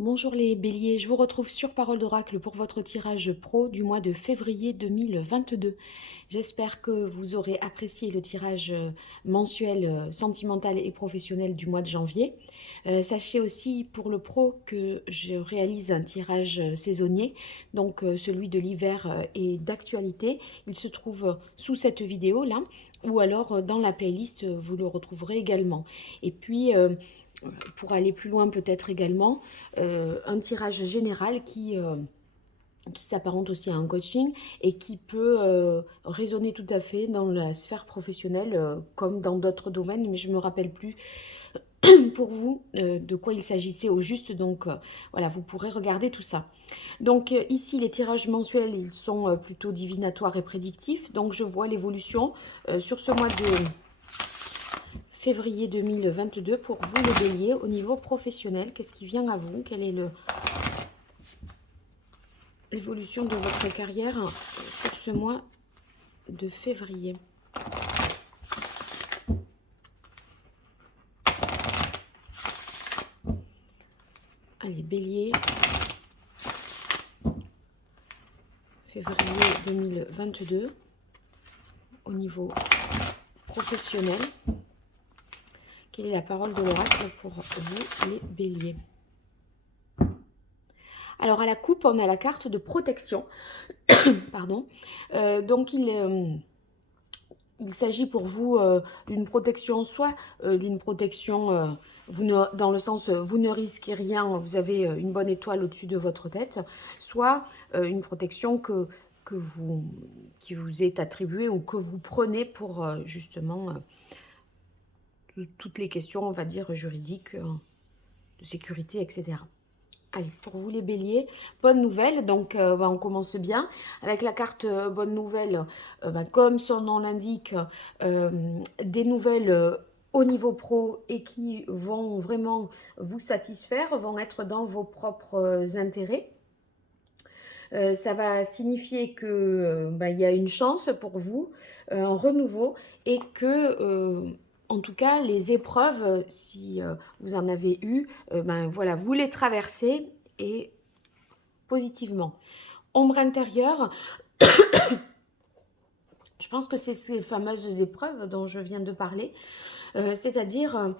Bonjour les béliers, je vous retrouve sur Parole d'Oracle pour votre tirage pro du mois de février 2022. J'espère que vous aurez apprécié le tirage mensuel sentimental et professionnel du mois de janvier. Sachez aussi pour le pro que je réalise un tirage saisonnier, donc celui de l'hiver est d'actualité. Il se trouve sous cette vidéo là, ou alors dans la playlist, vous le retrouverez également. Et puis, pour aller plus loin peut-être également, un tirage général qui s'apparente aussi à un coaching et qui peut résonner tout à fait dans la sphère professionnelle comme dans d'autres domaines, mais je ne me rappelle plus pour vous de quoi il s'agissait au juste, donc voilà, vous pourrez regarder tout ça. Donc ici, les tirages mensuels, ils sont plutôt divinatoires et prédictifs, donc je vois l'évolution sur ce mois de février 2022 pour vous les béliers au niveau professionnel. Qu'est-ce qui vient à vous? Quelle est l'évolution de votre carrière sur ce mois de février? Allez, bélier, février 2022 au niveau professionnel. Quelle est la parole de l'oracle pour vous les béliers? Alors à la coupe, on a la carte de protection. Pardon. Donc il s'agit pour vous d'une protection, soit d'une protection, dans le sens vous ne risquez rien, vous avez une bonne étoile au-dessus de votre tête, soit une protection qui vous est attribuée ou que vous prenez pour justement toutes les questions, on va dire, juridiques, de sécurité, etc. Allez, pour vous les béliers, bonne nouvelle, donc on commence bien avec la carte bonne nouvelle, comme son nom l'indique, des nouvelles au niveau pro et qui vont vraiment vous satisfaire, vont être dans vos propres intérêts. Ça va signifier que il y a une chance pour vous, un renouveau, et que en tout cas les épreuves, si vous en avez eu, voilà, vous les traversez et positivement. Ombre intérieure, je pense que c'est ces fameuses épreuves dont je viens de parler, c'est-à-dire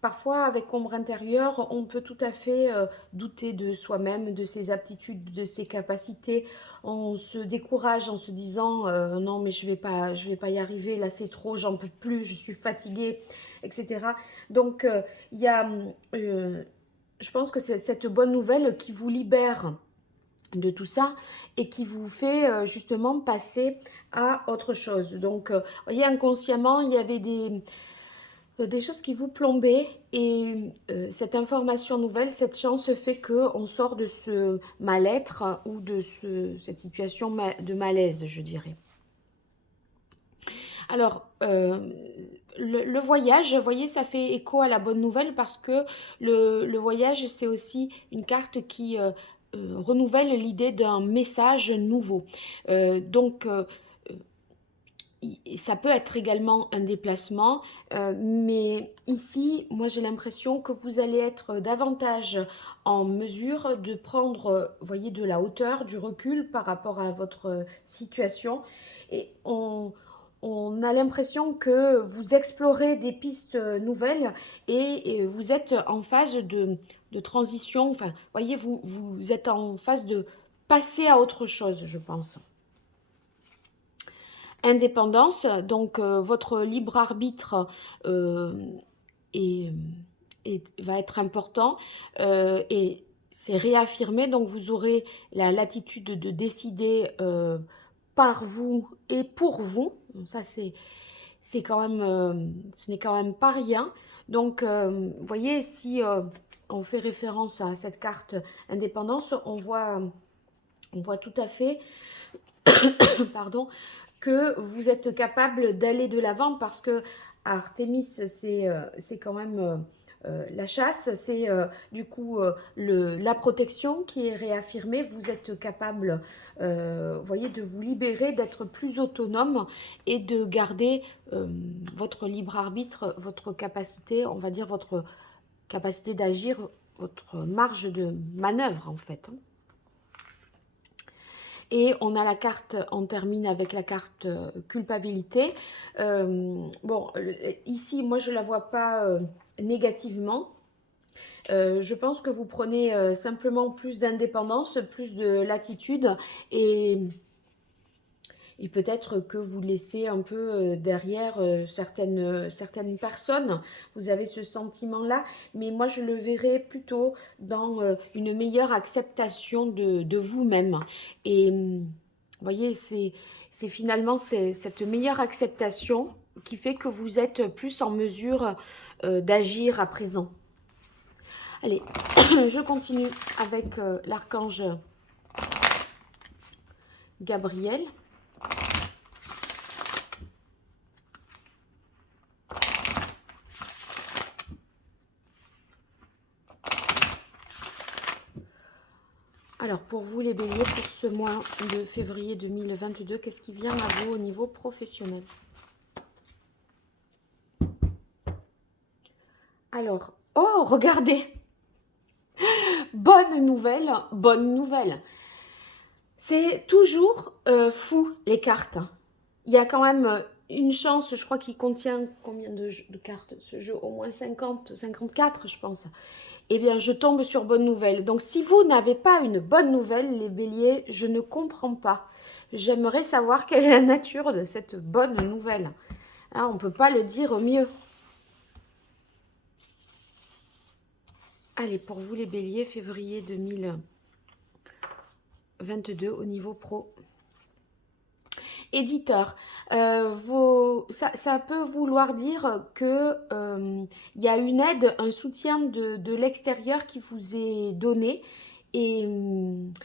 parfois avec ombre intérieure, on peut tout à fait douter de soi-même, de ses aptitudes, de ses capacités. On se décourage en se disant non mais je vais pas y arriver, là c'est trop, j'en peux plus, je suis fatiguée, etc. Donc il y a, je pense que c'est cette bonne nouvelle qui vous libère de tout ça et qui vous fait justement passer à autre chose. Donc, vous voyez, inconsciemment, il y avait des choses qui vous plombaient et cette information nouvelle, cette chance fait qu'on sort de ce mal-être ou de cette situation de malaise, je dirais. Alors, le voyage, vous voyez, ça fait écho à la bonne nouvelle parce que le voyage, c'est aussi une carte qui renouvelle l'idée d'un message nouveau. Donc, ça peut être également un déplacement, mais ici, moi j'ai l'impression que vous allez être davantage en mesure de prendre, vous voyez, de la hauteur, du recul par rapport à votre situation. Et on a l'impression que vous explorez des pistes nouvelles et vous êtes en phase de transition. Enfin, vous voyez, vous êtes en phase de passer à autre chose, je pense. Indépendance, donc votre libre arbitre va être important et c'est réaffirmé, donc vous aurez la latitude de décider par vous et pour vous. Ça c'est quand même, ce n'est quand même pas rien. Donc vous voyez, si on fait référence à cette carte indépendance, on voit tout à fait pardon, que vous êtes capable d'aller de l'avant parce que Artémis, c'est quand même la chasse, c'est du coup la protection qui est réaffirmée. Vous êtes capable, vous voyez, de vous libérer, d'être plus autonome et de garder votre libre arbitre, votre capacité, on va dire votre capacité d'agir votre marge de manœuvre en fait. Et on a la carte, on termine avec la carte culpabilité. Bon, ici, moi, je ne la vois pas négativement. Je pense que vous prenez simplement plus d'indépendance, plus de latitude et peut-être que vous laissez un peu derrière certaines personnes. Vous avez ce sentiment-là, mais moi je le verrais plutôt dans une meilleure acceptation de vous-même. Et vous voyez, c'est finalement cette meilleure acceptation qui fait que vous êtes plus en mesure d'agir à présent. Allez, je continue avec l'archange Gabriel. Alors, pour vous les béliers, pour ce mois de février 2022, qu'est-ce qui vient à vous au niveau professionnel? Alors, oh, regardez! Bonne nouvelle, bonne nouvelle. C'est toujours fou, les cartes. Il y a quand même une chance, je crois qu'il contient combien de cartes ce jeu? Au moins 50, 54, je pense. Eh bien, je tombe sur bonne nouvelle. Donc, si vous n'avez pas une bonne nouvelle, les béliers, je ne comprends pas. J'aimerais savoir quelle est la nature de cette bonne nouvelle. Hein, on ne peut pas le dire mieux. Allez, pour vous les béliers, février 2022 au niveau pro. Éditeur, ça peut vouloir dire que y a une aide, un soutien de l'extérieur qui vous est donné. Et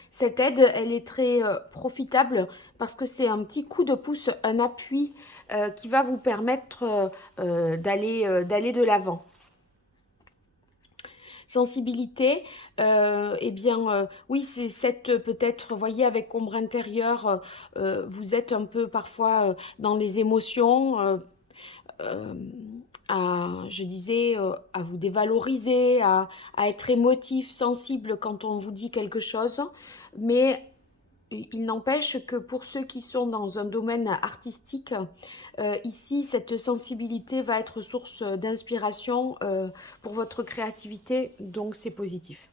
cette aide, elle est très profitable parce que c'est un petit coup de pouce, un appui qui va vous permettre d'aller de l'avant. Sensibilité, eh bien, oui, c'est cette peut-être, vous voyez, avec ombre intérieure, vous êtes un peu parfois dans les émotions, je disais, à vous dévaloriser, à être émotif, sensible quand on vous dit quelque chose, mais il n'empêche que pour ceux qui sont dans un domaine artistique, ici, cette sensibilité va être source d'inspiration pour votre créativité, donc c'est positif.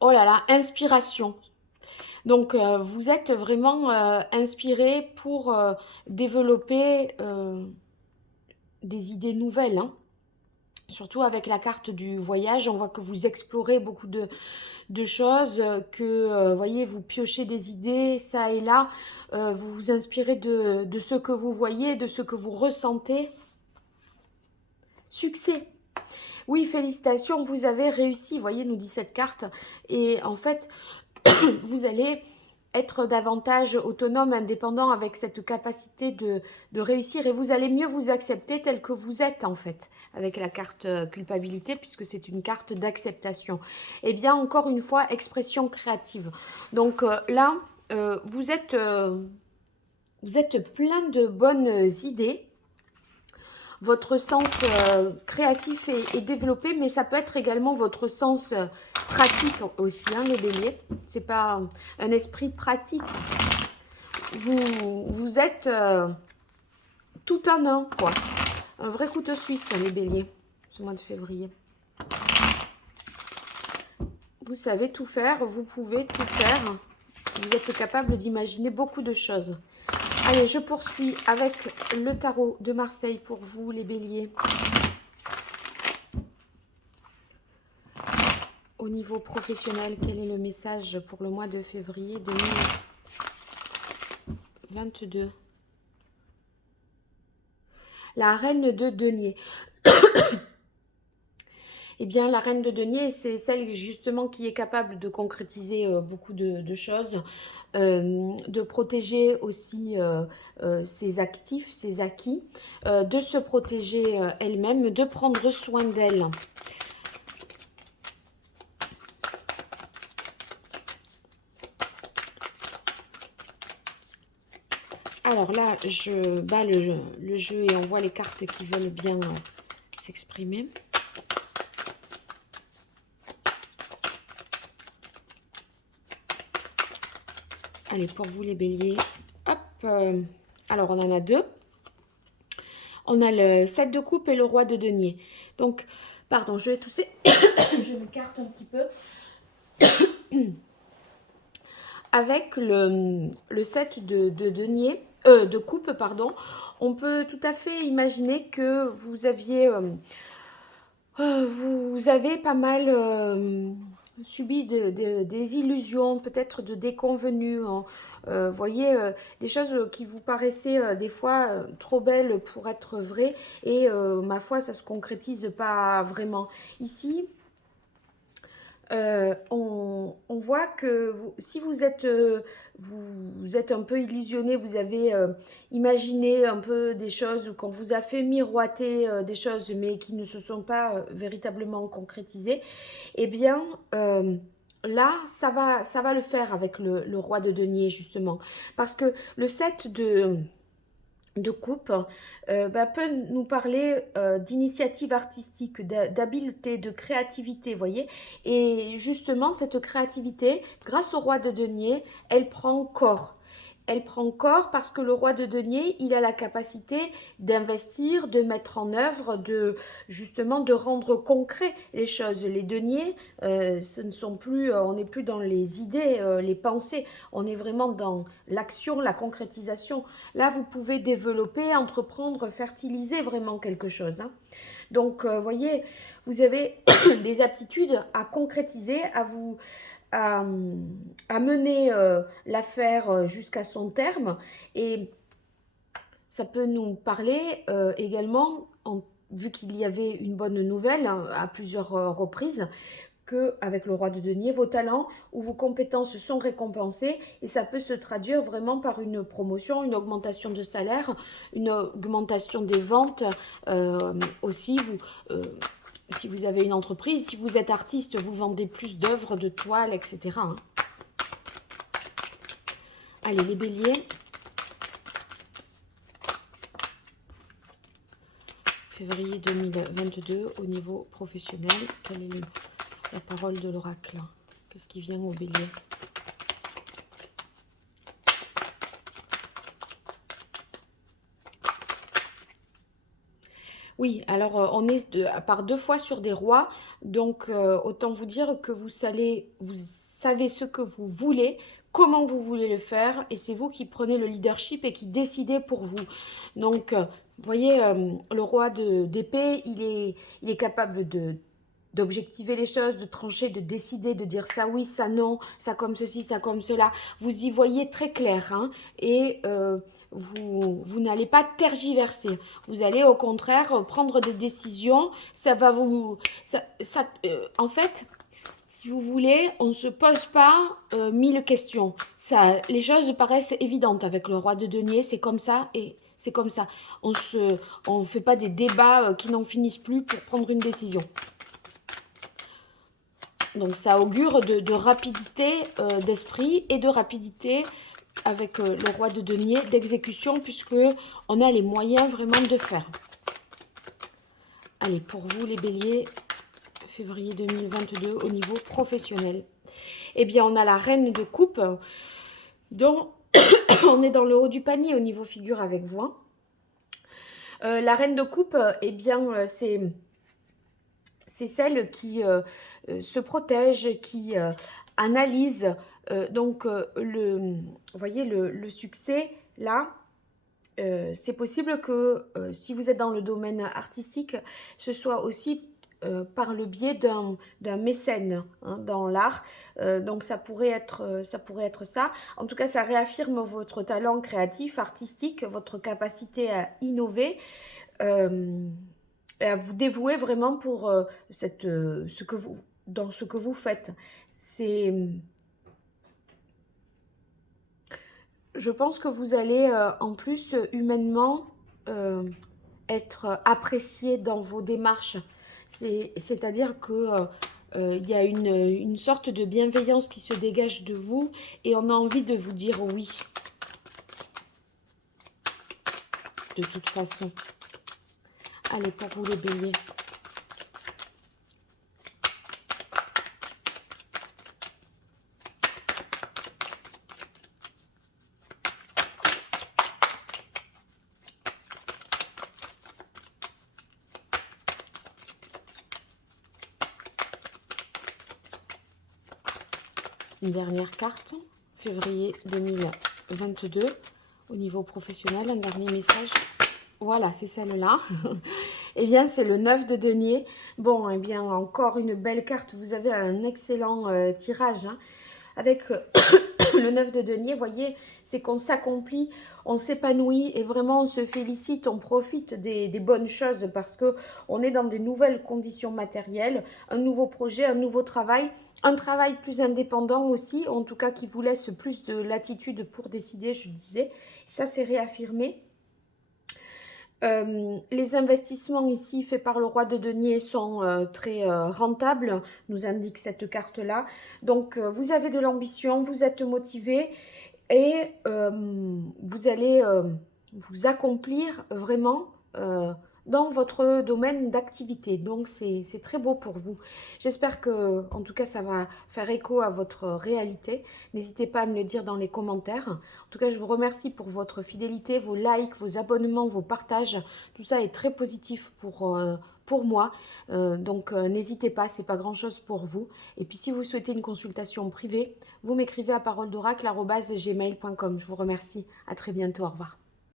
Oh là là, inspiration. Donc, vous êtes vraiment inspiré pour développer des idées nouvelles, hein. Surtout avec la carte du voyage, on voit que vous explorez beaucoup de choses, que voyez, vous piochez des idées ça et là, vous vous inspirez de ce que vous voyez, de ce que vous ressentez. Succès. Oui, félicitations, vous avez réussi, voyez, nous dit cette carte. Et en fait, vous allez être davantage autonome, indépendant avec cette capacité de réussir et vous allez mieux vous accepter tel que vous êtes en fait, avec la carte culpabilité puisque c'est une carte d'acceptation. Et bien encore une fois, expression créative. Donc là, vous êtes plein de bonnes idées. Votre sens créatif est développé, mais ça peut être également votre sens pratique aussi, hein, les béliers. C'est pas un esprit pratique. Vous êtes tout en un, quoi. Un vrai couteau suisse, les béliers, ce mois de février. Vous savez tout faire, vous pouvez tout faire. Vous êtes capable d'imaginer beaucoup de choses. Allez, je poursuis avec le tarot de Marseille pour vous, les béliers. Au niveau professionnel, quel est le message pour le mois de février 2022? La reine de denier. Eh bien, la reine de denier, c'est celle justement qui est capable de concrétiser beaucoup de choses, de protéger aussi ses actifs, ses acquis, de se protéger elle-même, de prendre soin d'elle. Alors là, je bats le jeu et on voit les cartes qui veulent bien s'exprimer. Allez, pour vous les béliers, hop, alors on en a deux. On a le 7 de coupe et le roi de denier. Donc, pardon, je vais tousser. Je m'écarte un petit peu. Avec le 7 de denier, de coupe, pardon, on peut tout à fait imaginer que vous aviez, vous avez pas mal subi des illusions, peut-être de déconvenues. Voyez, des choses qui vous paraissaient des fois trop belles pour être vraies et ma foi, ça ne se concrétise pas vraiment. Ici, on voit que si vous êtes un peu illusionné, vous avez imaginé un peu des choses, qu'on vous a fait miroiter des choses, mais qui ne se sont pas véritablement concrétisées, eh bien, là, ça va le faire avec le roi de denier, justement. Parce que le 7 de coupe peut nous parler d'initiative artistique, d'habileté, de créativité, vous voyez. Et justement, cette créativité, grâce au roi de denier, elle prend corps. Elle prend corps parce que le roi de denier, il a la capacité d'investir, de mettre en œuvre, justement de rendre concret les choses. Les deniers, ce ne sont plus, on n'est plus dans les idées, les pensées, on est vraiment dans l'action, la concrétisation. Là, vous pouvez développer, entreprendre, fertiliser vraiment quelque chose, hein. Donc, voyez, vous avez des aptitudes à concrétiser, à, à mener l'affaire jusqu'à son terme. Et ça peut nous parler également, vu qu'il y avait une bonne nouvelle hein, à plusieurs reprises, qu'avec le roi de denier, vos talents ou vos compétences sont récompensés et ça peut se traduire vraiment par une promotion, une augmentation de salaire, une augmentation des ventes aussi. Si vous avez une entreprise, si vous êtes artiste, vous vendez plus d'œuvres, de toiles, etc. hein. Allez, les béliers. Février 2022, au niveau professionnel, quelle est la parole de l'oracle? Qu'est-ce qui vient au bélier? Oui, alors on est par deux fois sur des rois, donc autant vous dire que vous savez ce que vous voulez, comment vous voulez le faire, et c'est vous qui prenez le leadership et qui décidez pour vous. Donc, vous voyez, le roi d'épée, il est capable d'objectiver les choses, de trancher, de décider, de dire ça oui, ça non, ça comme ceci, ça comme cela. Vous y voyez très clair, hein, et vous n'allez pas tergiverser. Vous allez au contraire prendre des décisions. Ça va vous... en fait, si vous voulez, on ne se pose pas 1000 questions. Les choses paraissent évidentes avec le roi de denier, c'est comme ça et c'est comme ça. On ne fait pas des débats qui n'en finissent plus pour prendre une décision. Donc ça augure de rapidité d'esprit et de rapidité avec le roi de denier d'exécution puisque on a les moyens vraiment de faire. Allez, pour vous les béliers, février 2022 au niveau professionnel. Eh bien, on a la reine de coupe dont on est dans le haut du panier au niveau figure avec vous. Hein. La reine de coupe, eh bien, c'est celle qui se protège, qui analyse. Donc, vous voyez, le succès, là, c'est possible que si vous êtes dans le domaine artistique, ce soit aussi par le biais d'un mécène hein, dans l'art. Donc, ça pourrait être ça. En tout cas, ça réaffirme votre talent créatif, artistique, votre capacité à innover. Et à vous dévouer vraiment pour dans ce que vous faites. Je pense que vous allez en plus humainement être apprécié dans vos démarches. C'est-à-dire que il y a une sorte de bienveillance qui se dégage de vous et on a envie de vous dire oui. De toute façon. Allez, pour vous les béliers. Une dernière carte, février 2022, au niveau professionnel, un dernier message. Voilà, c'est celle-là. Eh bien, c'est le 9 de denier. Bon, eh bien, encore une belle carte. Vous avez un excellent tirage, hein, avec le 9 de denier. Vous voyez, c'est qu'on s'accomplit, on s'épanouit et vraiment on se félicite, on profite des bonnes choses parce qu'on est dans des nouvelles conditions matérielles, un nouveau projet, un nouveau travail, un travail plus indépendant aussi, en tout cas qui vous laisse plus de latitude pour décider, je disais. Ça, c'est réaffirmé. Les investissements ici faits par le roi de denier sont très rentables, nous indique cette carte-là. Donc, vous avez de l'ambition, vous êtes motivé et vous allez vous accomplir vraiment dans votre domaine d'activité. Donc, c'est très beau pour vous. J'espère que, en tout cas, ça va faire écho à votre réalité. N'hésitez pas à me le dire dans les commentaires. En tout cas, je vous remercie pour votre fidélité, vos likes, vos abonnements, vos partages. Tout ça est très positif pour moi. Donc, n'hésitez pas, c'est pas grand-chose pour vous. Et puis, si vous souhaitez une consultation privée, vous m'écrivez à paroledoracle@gmail.com. Je vous remercie. À très bientôt. Au revoir.